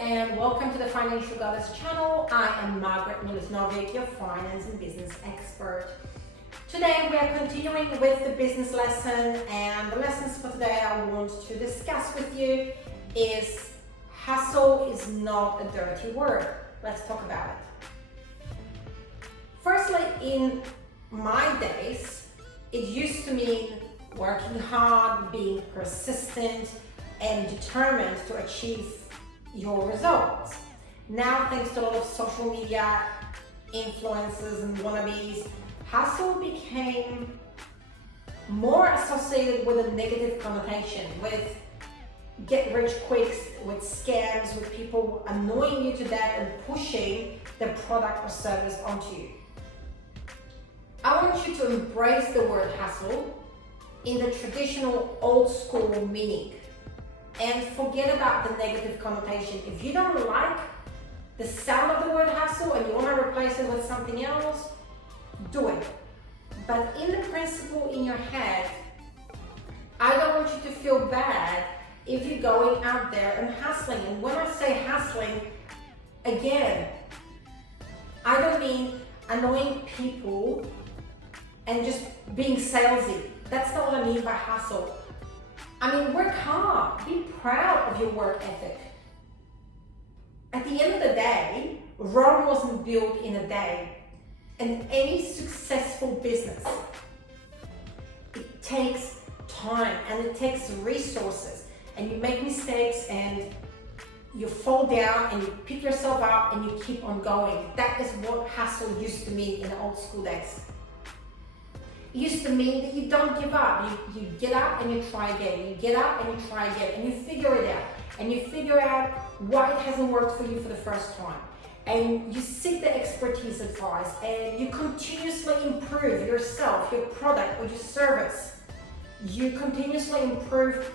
and welcome to the Financial Goddess channel. I am Margaret Milisnovic, your finance and business expert. Today we are continuing with the business lesson, and the lessons for today I want to discuss with you is hustle is not a dirty word. Let's talk about it. Firstly, in my days, it used to mean working hard, being persistent, and determined to achieve your results. Now, thanks to a lot of social media influencers and wannabes, hustle became more associated with a negative connotation, with get rich quicks, with scams, with people annoying you to death and pushing their product or service onto you. I want you to embrace the word hustle in the traditional old school meaning and forget about the negative connotation. If you don't like the sound of the word hustle and you want to replace it with something else, do it. But in the principle in your head, I don't want you to feel bad if you're going out there and hustling. And when I say hustling, again, I don't mean annoying people and just being salesy. That's not what I mean by hustle. I mean, work hard, be proud of your work ethic. At the end of the day, Rome wasn't built in a day. And any successful business, it takes time and it takes resources. And you make mistakes and you fall down and you pick yourself up and you keep on going. That is what hustle used to mean in the old school days. It used to mean that you don't give up. You get up and you try again. You get up and you try again. And you figure it out. And you figure out why it hasn't worked for you for the first time. And you seek the expertise advice. And you continuously improve yourself, your product or your service. You continuously improve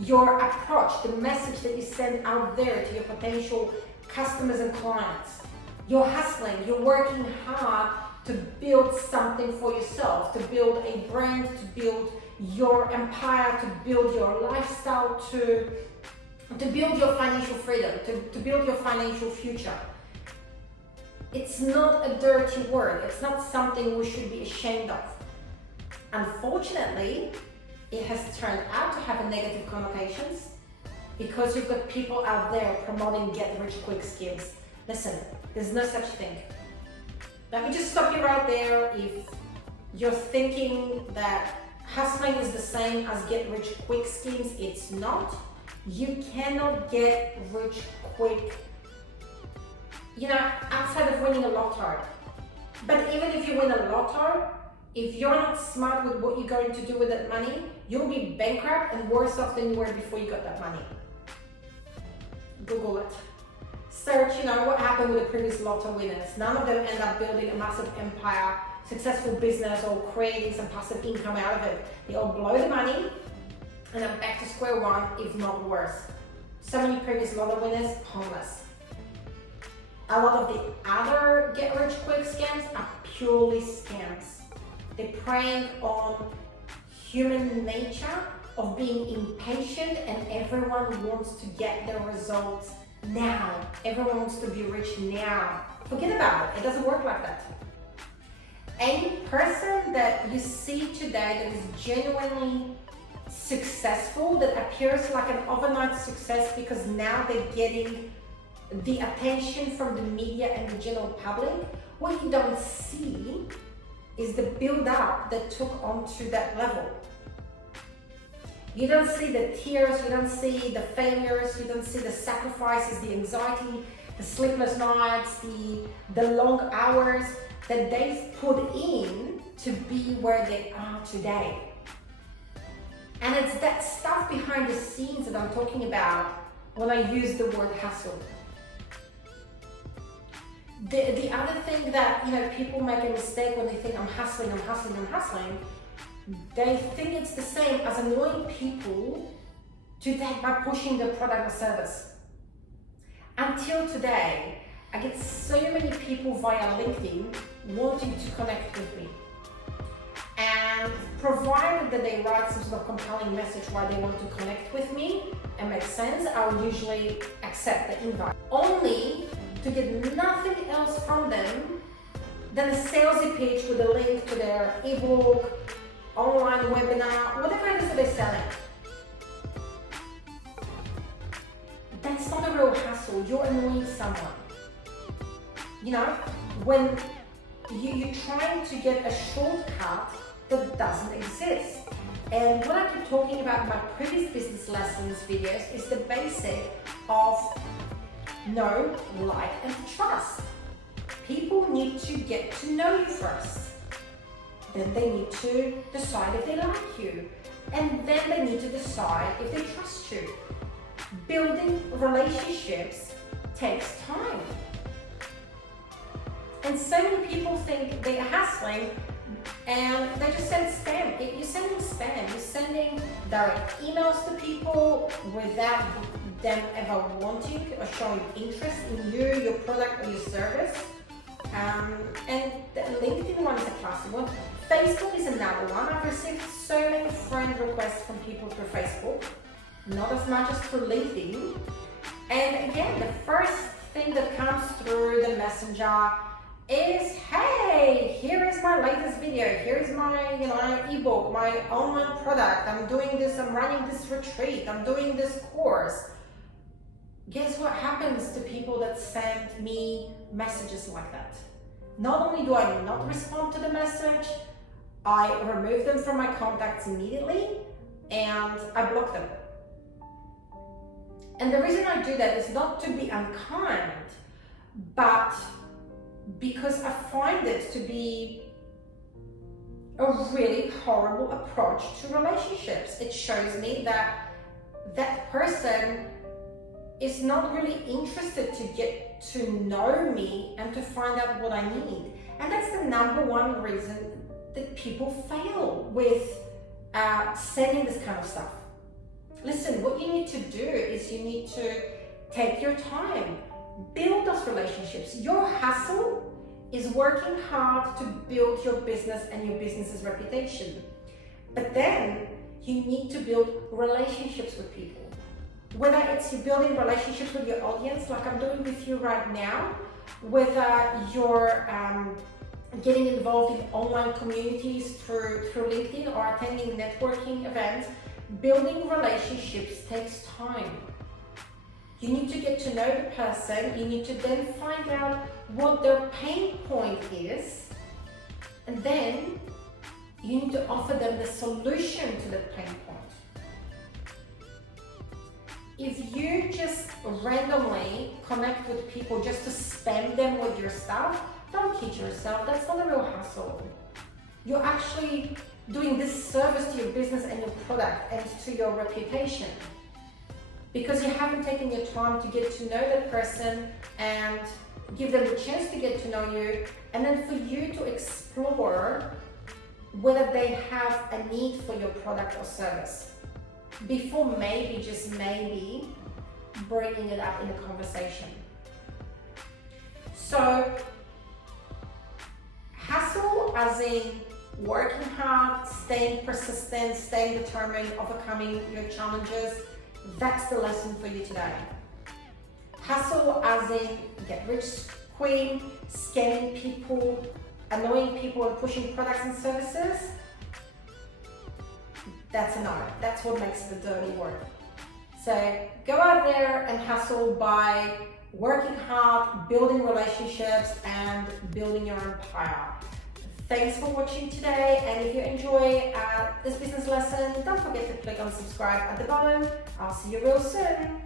your approach, the message that you send out there to your potential customers and clients. You're hustling. You're working hard to build something for yourself, to build a brand, to build your empire, to build your lifestyle, to build your financial freedom, to build your financial future. It's not a dirty word. It's not something we should be ashamed of. Unfortunately, it has turned out to have a negative connotations because you've got people out there promoting get-rich-quick schemes. Listen, there's no such thing. Let me just stop you right there. If you're thinking that hustling is the same as get-rich-quick schemes, it's not. You cannot get rich quick, outside of winning a lotto. But even if you win a lotto, if you're not smart with what you're going to do with that money, you'll be bankrupt and worse off than you were before you got that money. Google it. Search, what happened with the previous lotto winners. None of them end up building a massive empire, successful business, or creating some passive income out of it. They all blow the money and then back to square one, if not worse. So many previous lotto winners, homeless. A lot of the other get-rich-quick scams are purely scams. They prey on human nature of being impatient, and everyone wants to get their results now. Everyone wants to be rich now. Forget about it. It doesn't work like that. Any person that you see today that is genuinely successful, that appears like an overnight success because now they're getting the attention from the media and the general public, what you don't see is the build-up that took onto that level. You don't see the tears, you don't see the failures, you don't see the sacrifices, the anxiety, the sleepless nights, the long hours that they've put in to be where they are today. And it's that stuff behind the scenes that I'm talking about when I use the word hustle. The other thing that people make a mistake when they think I'm hustling, they think it's the same as annoying people to death by pushing their product or service. Until today, I get so many people via LinkedIn wanting to connect with me. And provided that they write some sort of compelling message why they want to connect with me and make sense, I will usually accept the invite. Only to get nothing else from them than a salesy pitch with a link to their ebook, online webinar, whatever it is that they're selling. That's not a real hassle. You're annoying someone. You know, when you're trying to get a shortcut that doesn't exist. And what I keep talking about in my previous business lessons videos is the basic of know, like, and trust. People need to get to know you first. Then they need to decide if they like you. And then they need to decide if they trust you. Building relationships takes time. And so many people think they're hassling and they just send spam. You're sending spam. You're sending direct emails to people without them ever wanting or showing interest in you, your product, or your service. And the LinkedIn one is a classic one. Facebook is another one. I've received so many friend requests from people through Facebook, not as much as through LinkedIn. And again, the first thing that comes through the messenger is, hey, here is my latest video, here is my ebook, my online product, I'm doing this, I'm running this retreat, I'm doing this course. Guess what happens to people that send me messages like that? Not only do I not respond to the message, I remove them from my contacts immediately and I block them. And the reason I do that is not to be unkind, but because I find it to be a really horrible approach to relationships. It shows me that that person is not really interested to get to know me and to find out what I need. And that's the number one reason that people fail with sending this kind of stuff. Listen, what you need to do is you need to take your time, build those relationships. Your hustle is working hard to build your business and your business's reputation. But then you need to build relationships with people. Whether it's you building relationships with your audience, like I'm doing with you right now, whether you're getting involved in online communities through LinkedIn or attending networking events, building relationships takes time. You need to get to know the person. You need to then find out what their pain point is. And then you need to offer them the solution to that pain point. If you just randomly connect with people just to spam them with your stuff, don't kid yourself. That's not a real hustle. You're actually doing this service to your business and your product and to your reputation, because you haven't taken your time to get to know that person and give them the chance to get to know you, and then for you to explore whether they have a need for your product or service before maybe, just maybe, bringing it up in a conversation. So, hustle as in working hard, staying persistent, staying determined, overcoming your challenges. That's the lesson for you today. Hustle as in get rich quick, scamming people, annoying people and pushing products and services. That's an art. That's what makes the dirty work. So go out there and hustle by working hard, building relationships, and building your empire. Thanks for watching today, and if you enjoy this business lesson, don't forget to click on subscribe at the bottom. I'll see you real soon.